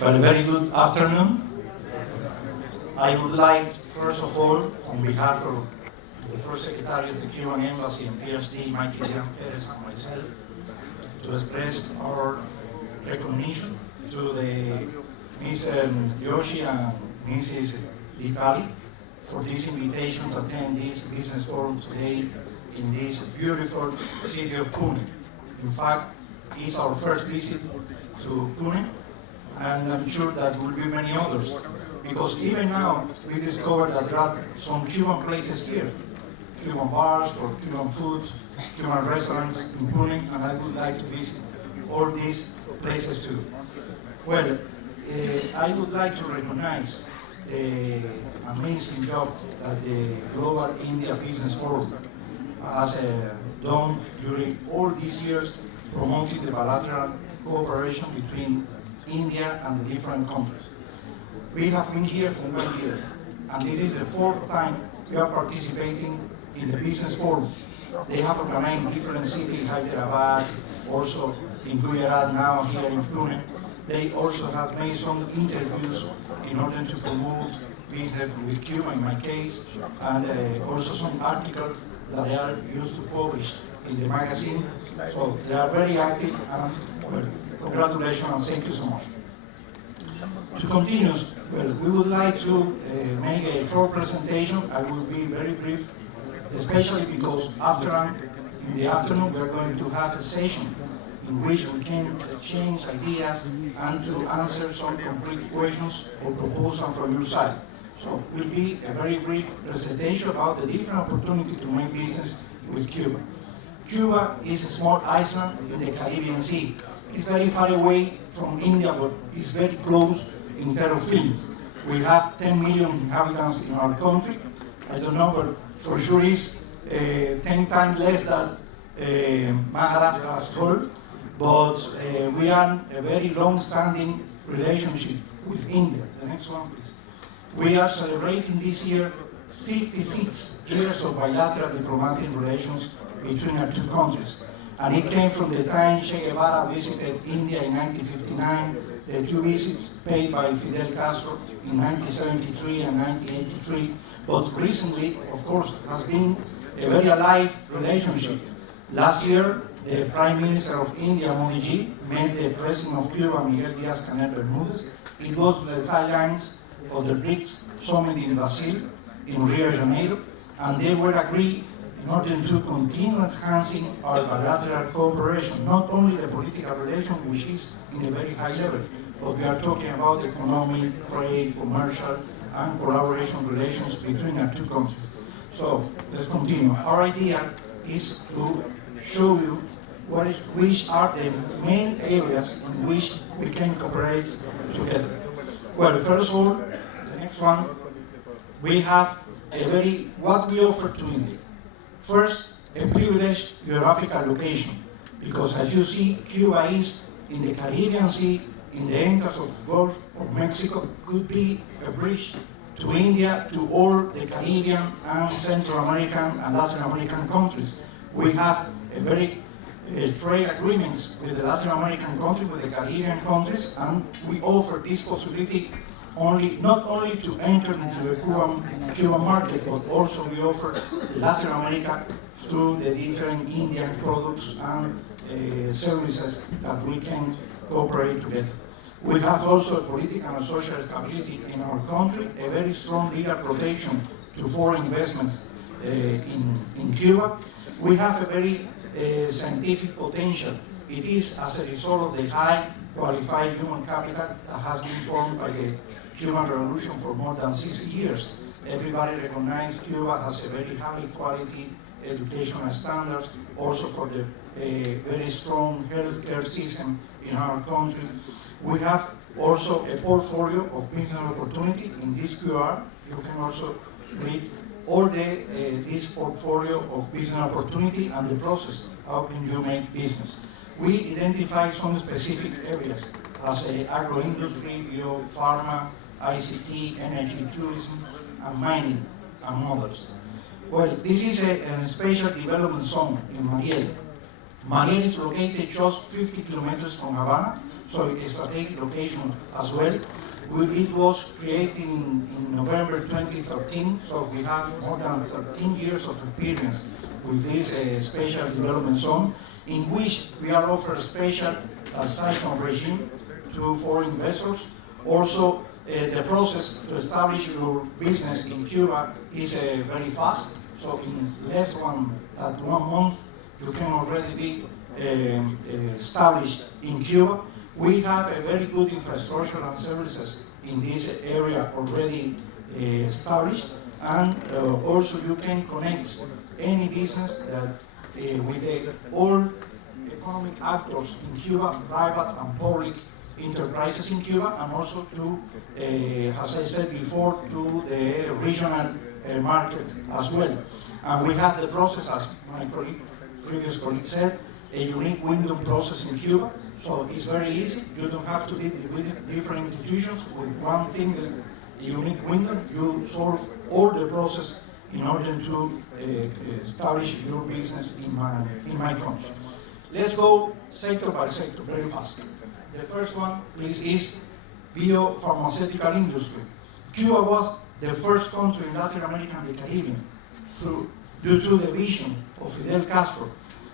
Well, a very good afternoon. I would like, first of all, on behalf of the First Secretary of the Cuban Embassy and PhD, Michael Perez, and myself, to express our recognition to the Mr. Yoshi and Mrs. Dipali for this invitation to attend this business forum today in this beautiful city of Pune. In fact, it's our first visit to Pune, and I'm sure that will be many others, because even now we discovered that there are some Cuban places here, Cuban bars for Cuban food, Cuban restaurants in Pune, and I would like to visit all these places too. Well, I would like to recognize the amazing job that the Global India Business Forum has done during all these years, promoting the bilateral cooperation between India and the different countries. We have been here for 1 year, and this is the 4th time we are participating in the business forum. They have organized different cities, Hyderabad, also in Gujarat, now here in Pune. They also have made some interviews in order to promote business with Cuba, in my case, and also some articles that they are used to publish in the magazine. So they are very active, and well, congratulations and thank you so much. To continue, well, we would like to make a short presentation. I will be very brief, especially because in the afternoon we are going to have a session in which we can exchange ideas and to answer some concrete questions or proposals from your side. So it will be a very brief presentation about the different opportunities to make business with Cuba. Cuba is a small island in the Caribbean Sea. It's very far away from India, but it's very close in terms of feelings. We have 10 million inhabitants in our country. I don't know, but for sure it's 10 times less than Maharashtra as a whole. But we are a very long-standing relationship with India. The next one, please. We are celebrating this year 66 years of bilateral diplomatic relations between our two countries. And it came from the time Che Guevara visited India in 1959, the 2 visits paid by Fidel Castro in 1973 and 1983. But recently, of course, has been a very alive relationship. Last year, the Prime Minister of India, Modi ji, met the President of Cuba, Miguel Díaz-Canel Bermúdez. It was the sidelines of the BRICS summit in Brazil, in Rio de Janeiro, and they were agreed in order to continue enhancing our bilateral cooperation, not only the political relation, which is in a very high level, but we are talking about economic, trade, commercial, and collaboration relations between our two countries. So let's continue. Our idea is to show you which are the main areas in which we can cooperate together. Well, first of all, the next one, we have what we offer to India. First, a privileged geographical location, because as you see, Cuba is in the Caribbean Sea, in the entrance of the Gulf of Mexico, could be a bridge to India, to all the Caribbean and Central American and Latin American countries. We have a very trade agreements with the Latin American countries, with the Caribbean countries, and we offer this possibility not only to enter into the Cuban market, but also we offer Latin America through the different Indian products and services that we can cooperate together. We have also political and social stability in our country, a very strong legal protection to foreign investments in Cuba. We have a very scientific potential. It is as a result of the high qualified human capital that has been formed by the Cuban Revolution for more than 60 years. Everybody recognizes Cuba has a very high quality educational standards, also for the very strong healthcare system in our country. We have also a portfolio of business opportunity in this QR. You can also read all this portfolio of business opportunity and the process. How can you make business? We identify some specific areas as agro-industry, bio-pharma, ICT, energy, tourism, and mining, and others. Well, this is a special development zone in Mariel. Mariel is located just 50 kilometers from Havana, so it's a strategic location as well. It was created in November 2013, so we have more than 13 years of experience with this special development zone, in which we are offering a special taxation regime to foreign investors. Also, the process to establish your business in Cuba is very fast, so in less than 1 month, you can already be established in Cuba. We have a very good infrastructure and services in this area already established, and also you can connect any business that with all economic actors in Cuba, private and public enterprises in Cuba, and also to, as I said before, to the regional market as well. And we have the process, as my previous colleague said, a unique window process in Cuba. So it's very easy. You don't have to deal with different institutions. With one single unique window, you solve all the process in order to establish your business in my country. Let's go sector by sector very fast. The first one, please, is biopharmaceutical industry. Cuba was the first country in Latin America and the Caribbean, due to the vision of Fidel Castro,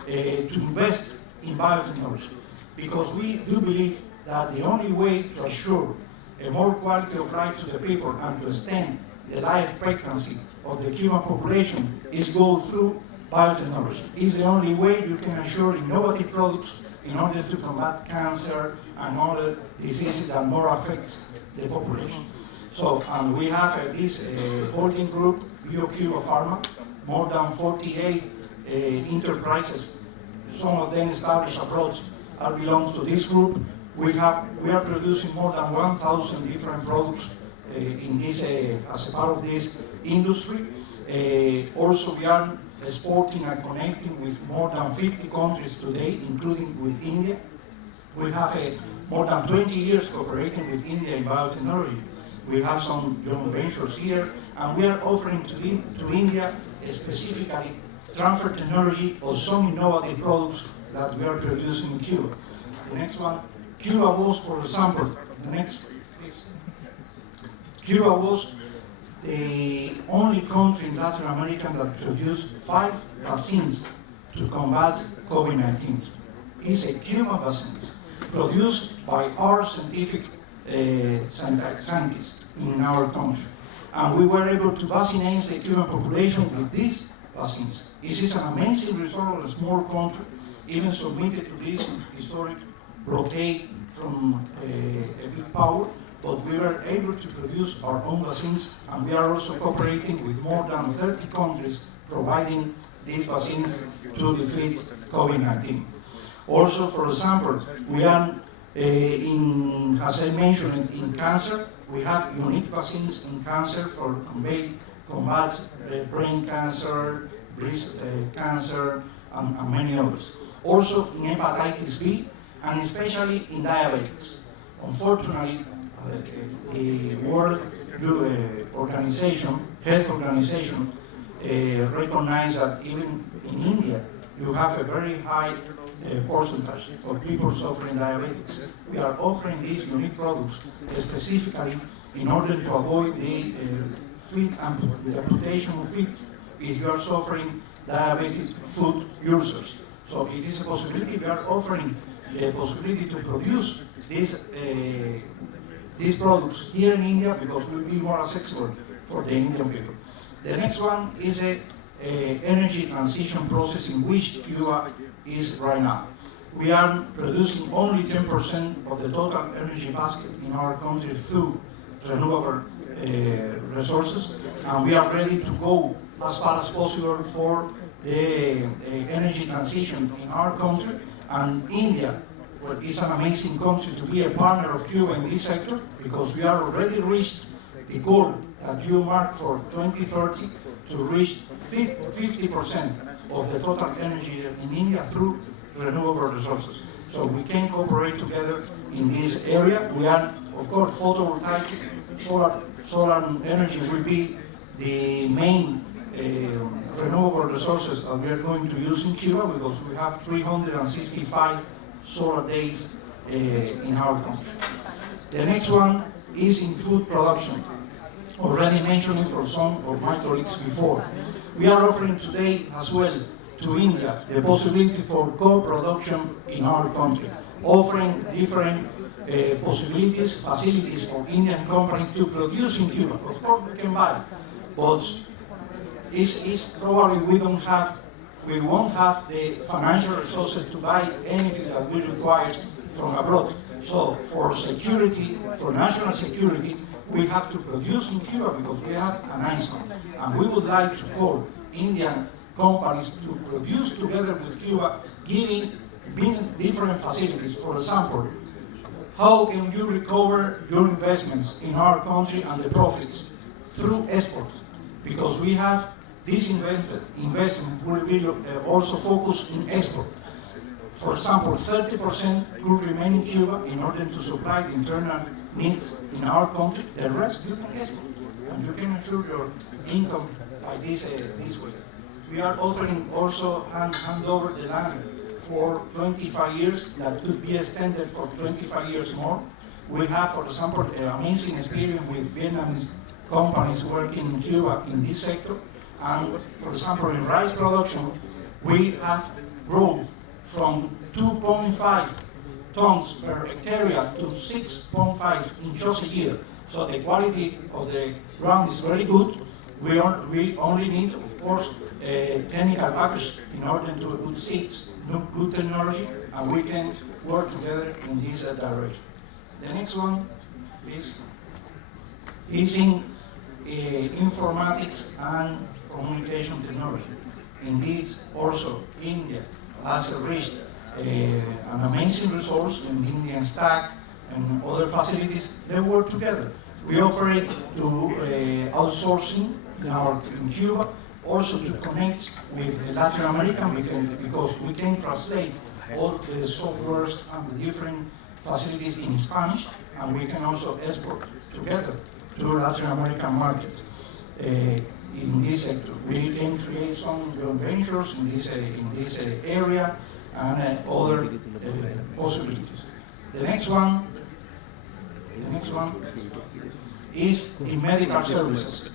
to invest in biotechnology, because we do believe that the only way to assure a more quality of life to the people and to extend the life expectancy of the Cuban population is go through biotechnology. It's the only way you can assure innovative products in order to combat cancer and other diseases that more affects the population. So, and we have this holding group, BioCuba Pharma, more than 48 enterprises, some of them established abroad, belong to this group. We are producing more than 1,000 different products in this, as a part of this industry. Also, we are exporting and connecting with more than 50 countries today, including with India. We have more than 20 years cooperating with India in biotechnology. We have some joint ventures here, and we are offering to India specifically transfer technology of some innovative products that we are producing in Cuba. The next one, Cuba was, for example, the next, please. Cuba was the only country in Latin America that produced 5 vaccines to combat COVID-19. It's a Cuban vaccine produced by our scientific scientists in our country. And we were able to vaccinate the Cuban population with these vaccines. This is an amazing result of a small country, even submitted to this historic blockade from a big power, but we were able to produce our own vaccines, and we are also cooperating with more than 30 countries providing these vaccines to defeat COVID-19. Also, for example, we are as I mentioned, in cancer, we have unique vaccines in cancer for combat brain cancer, breast cancer, and many others. Also in hepatitis B, and especially in diabetics. Unfortunately, the World Health Organization recognized that even in India, you have a very high percentage of people suffering diabetes. We are offering these unique products specifically in order to avoid the amputation of feet if you are suffering diabetic foot ulcers. So it is a possibility. We are offering the possibility to produce these products here in India because it will be more accessible for the Indian people. The next one is a energy transition process in which Cuba is right now. We are producing only 10% of the total energy basket in our country through renewable resources, and we are ready to go as far as possible for the energy transition in our country. And India, well, is an amazing country to be a partner of Cuba in this sector, because we are already reached the goal that you marked for 2030 to reach 50% of the total energy in India through renewable resources. So we can cooperate together in this area. We are, of course, photovoltaic, solar energy will be the main renewable resources that we are going to use in Cuba, because we have 365 solar days in our country. The next one is in food production. Already mentioned for some of my colleagues before. We are offering today as well to India the possibility for co-production in our country, offering different possibilities, facilities for Indian companies to produce in Cuba. Of course, we can buy, but it's probably we won't have the financial resources to buy anything that we require from abroad. So for security, for national security, we have to produce in Cuba because we have an ISAM. And we would like to call Indian companies to produce together with Cuba, giving different facilities. For example, how can you recover your investments in our country and the profits? Through exports. Because we have this investment will be also focused in export. For example, 30% could remain in Cuba in order to supply the internal needs in our country. The rest you can export, and you can ensure your income by this way. We are offering also hand over the land for 25 years, that could be extended for 25 years more. We have, for example, an amazing experience with Vietnamese companies working in Cuba in this sector. And for example, in rice production, we have growth from 2.5 tons per hectare to 6.5 in just a year. So the quality of the ground is very good. We only need, of course, a technical package in order to good seeds, good technology, and we can work together in this direction. The next one is in informatics and communication technology. In this also, India has reached an amazing resource in Indian stack and other facilities. They work together. We offer it to outsourcing in Cuba, also to connect with Latin American, because we can translate all the softwares and the different facilities in Spanish, and we can also export together to Latin American market. In this sector, we can create some joint ventures in this area and other possibilities. The next one is in medical services.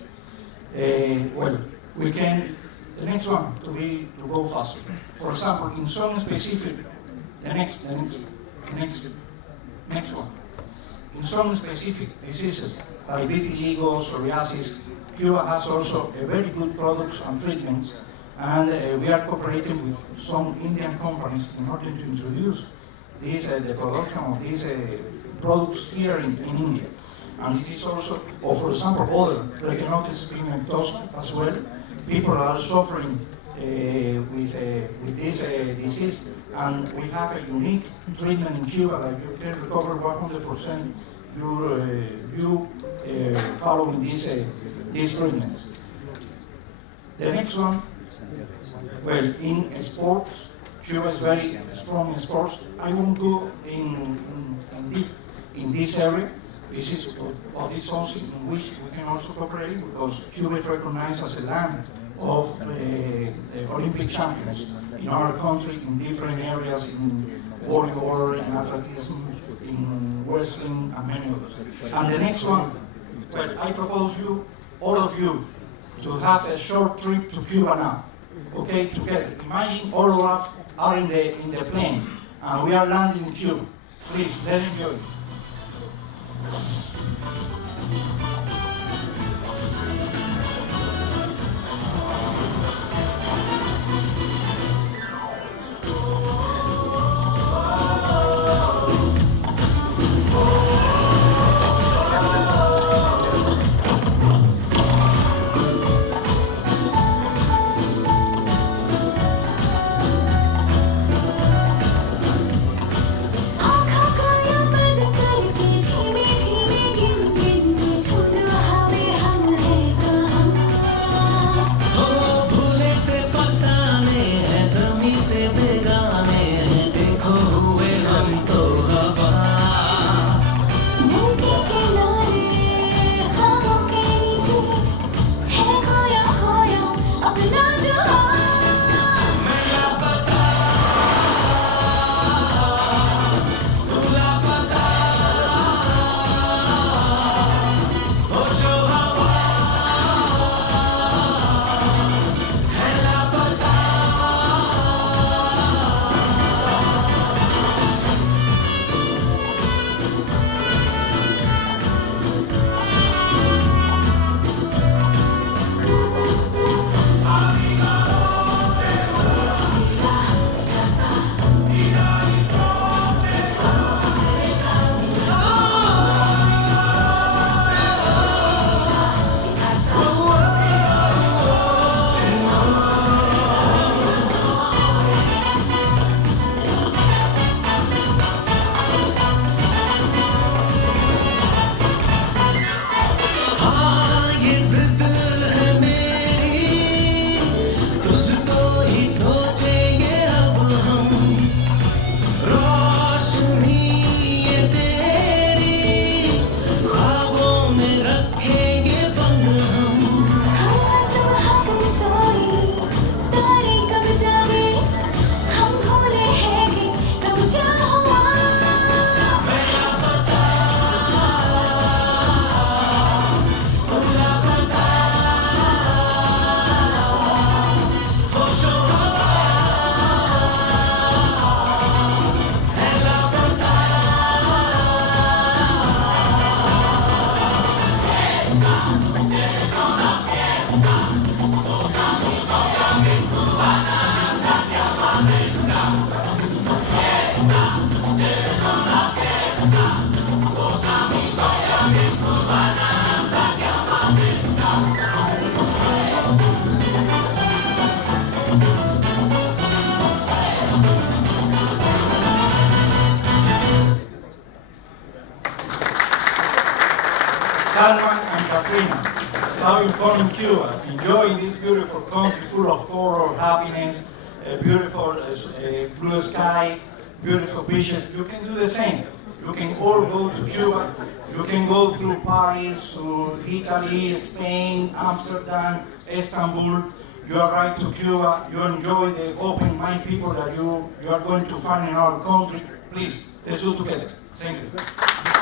The next one to go faster. For example, in some specific, the next one. In some specific diseases, like vitiligo, psoriasis, Cuba has also a very good products and treatments, and we are cooperating with some Indian companies in order to introduce the production of these products here in India. And it is also, or for example, other retinosis pigmentosa as well. People are suffering with this disease, and we have a unique treatment in Cuba that you can recover 100% you following these treatments. The next one, well, in sports, Cuba is very strong in sports. I won't go in this area. This is something in which we can also cooperate, because Cuba is recognized as a land of Olympic champions in our country in different areas, in volleyball, in athleticism, in wrestling, and many others. And the next one, well, I propose all of you, to have a short trip to Cuba now, okay, together. Imagine all of us are in the plane, and we are landing in Cuba. Please, let's enjoy it. आँखा का या बंद करके धीमे धीमे गिन गिन के Salman and Katrina, having fun in Cuba, enjoying this beautiful country full of color, happiness, beautiful blue sky, beautiful beaches. You can do the same. You can all go to Cuba. You can go through Paris, through Italy, Spain, Amsterdam, Istanbul. You arrive to Cuba. You enjoy the open-minded people that you are going to find in our country. Please, let's do it together. Thank you.